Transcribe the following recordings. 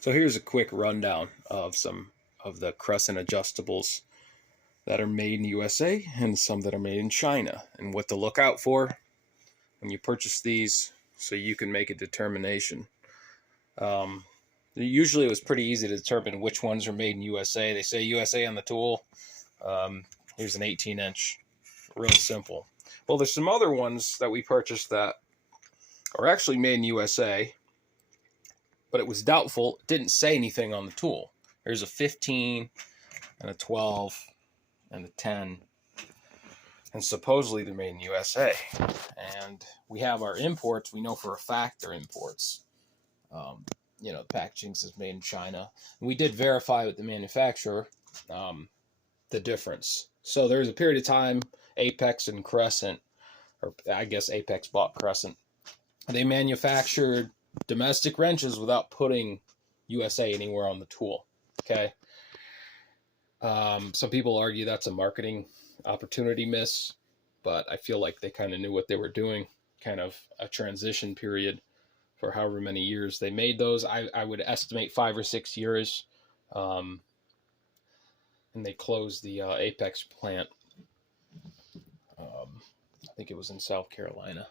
So here's a quick rundown of some of the Crescent adjustables that are made in the USA and some that are made in China, and what to look out for when you purchase these so you can make a determination. Usually it was pretty easy to determine which ones are made in USA. They say USA on the tool. Here's an 18-inch. Real simple. Well, there's some other ones that we purchased that are actually made in USA, but it was doubtful. It didn't say anything on the tool. There's a 15 and a 12 and a 10, and supposedly they're made in USA. And we have our imports. We know for a fact they're imports. The packaging says made in China. And we did verify with the manufacturer the difference. So there's a period of time, Apex and Crescent, or I guess Apex bought Crescent, they manufactured domestic wrenches without putting USA anywhere on the tool. Okay. Some people argue that's a marketing opportunity miss, but I feel like they kind of knew what they were doing, kind of a transition period for however many years they made those. I would estimate 5 or 6 years. And they closed the Apex plant. I think it was in South Carolina.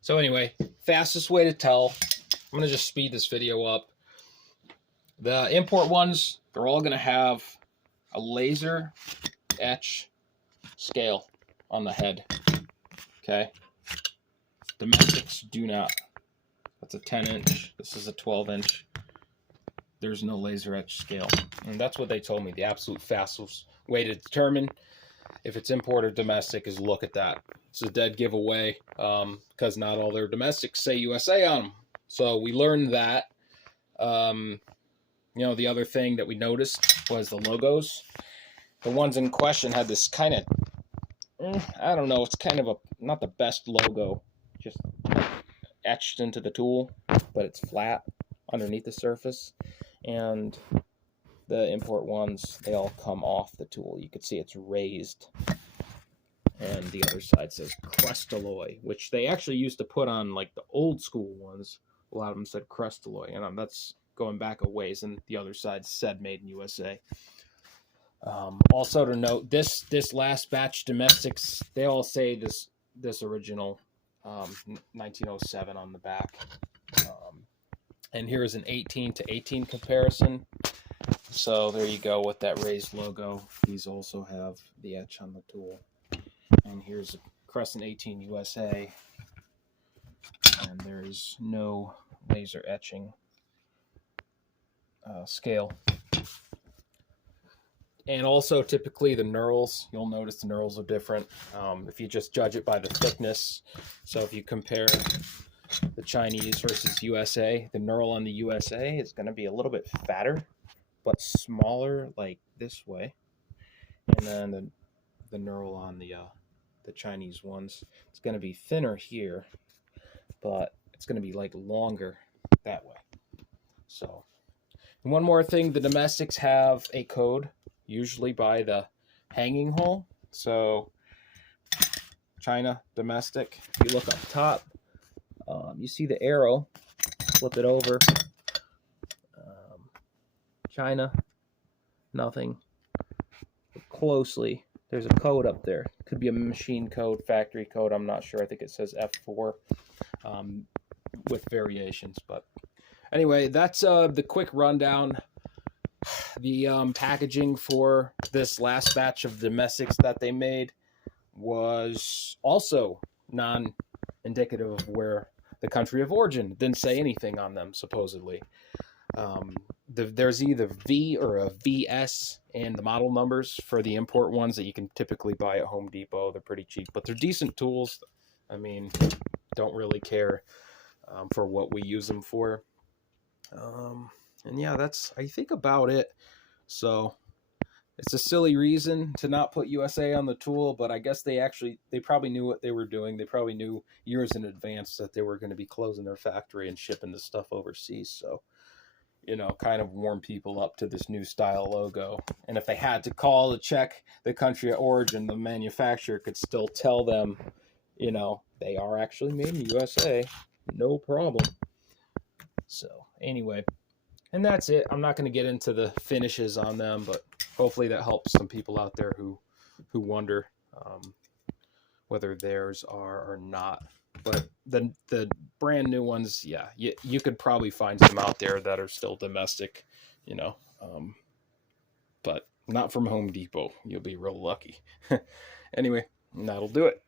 So anyway, fastest way to tell. I'm going to just speed this video up. The import ones, they're all going to have a laser etch scale on the head. Okay. Domestics do not. That's a 10-inch. This is a 12-inch. There's no laser etch scale. And that's what they told me. The absolute fastest way to determine if it's import or domestic is look at that. It's a dead giveaway because not all their domestics say USA on them. So we learned that. The other thing that we noticed was the logos. The ones in question had this kind of, I don't know, it's kind of not the best logo, just etched into the tool, but it's flat underneath the surface. And the import ones, they all come off the tool. You can see it's raised. And the other side says Crestalloy, which they actually used to put on like the old school ones. A lot of them said Crestalloy, and that's going back a ways. And the other side said made in USA. Also to note, this last batch domestics, they all say this original 1907 on the back. And here's an 18 to 18 comparison. So there you go with that raised logo. These also have the etch on the tool. And here's a Crescent 18 USA. And there's no laser etching scale. And also typically the knurls, you'll notice the knurls are different if you just judge it by the thickness. So if you compare the Chinese versus USA, the knurl on the USA is going to be a little bit fatter, but smaller like this way. And then the knurl on the Chinese ones, it's going to be thinner here, but it's going to be like longer that way. So, and one more thing, the domestics have a code, usually by the hanging hole. So China domestic, if you look up top, you see the arrow, flip it over. China, nothing. Look closely, there's a code up there. Could be a machine code, factory code, I'm not sure. I think it says F4 with variations. But anyway, that's the quick rundown. The packaging for this last batch of domestics that they made was also non-indicative of where the country of origin. Didn't say anything on them, supposedly. There's either V or a VS and the model numbers for the import ones that you can typically buy at Home Depot. They're pretty cheap, but they're decent tools. I mean, don't really care for what we use them for. And yeah, that's, I think, about it. So it's a silly reason to not put USA on the tool, but I guess they probably knew what they were doing. They probably knew years in advance that they were going to be closing their factory and shipping this stuff overseas. So, kind of warm people up to this new style logo. And if they had to call to check the country of origin, the manufacturer could still tell them, they are actually made in USA. No problem. So anyway, And that's it. I'm not going to get into the finishes on them, but hopefully that helps some people out there who wonder whether theirs are or not. But the brand new ones, yeah, you could probably find some out there that are still domestic, you know, but not from Home Depot. You'll be real lucky. Anyway, that'll do it.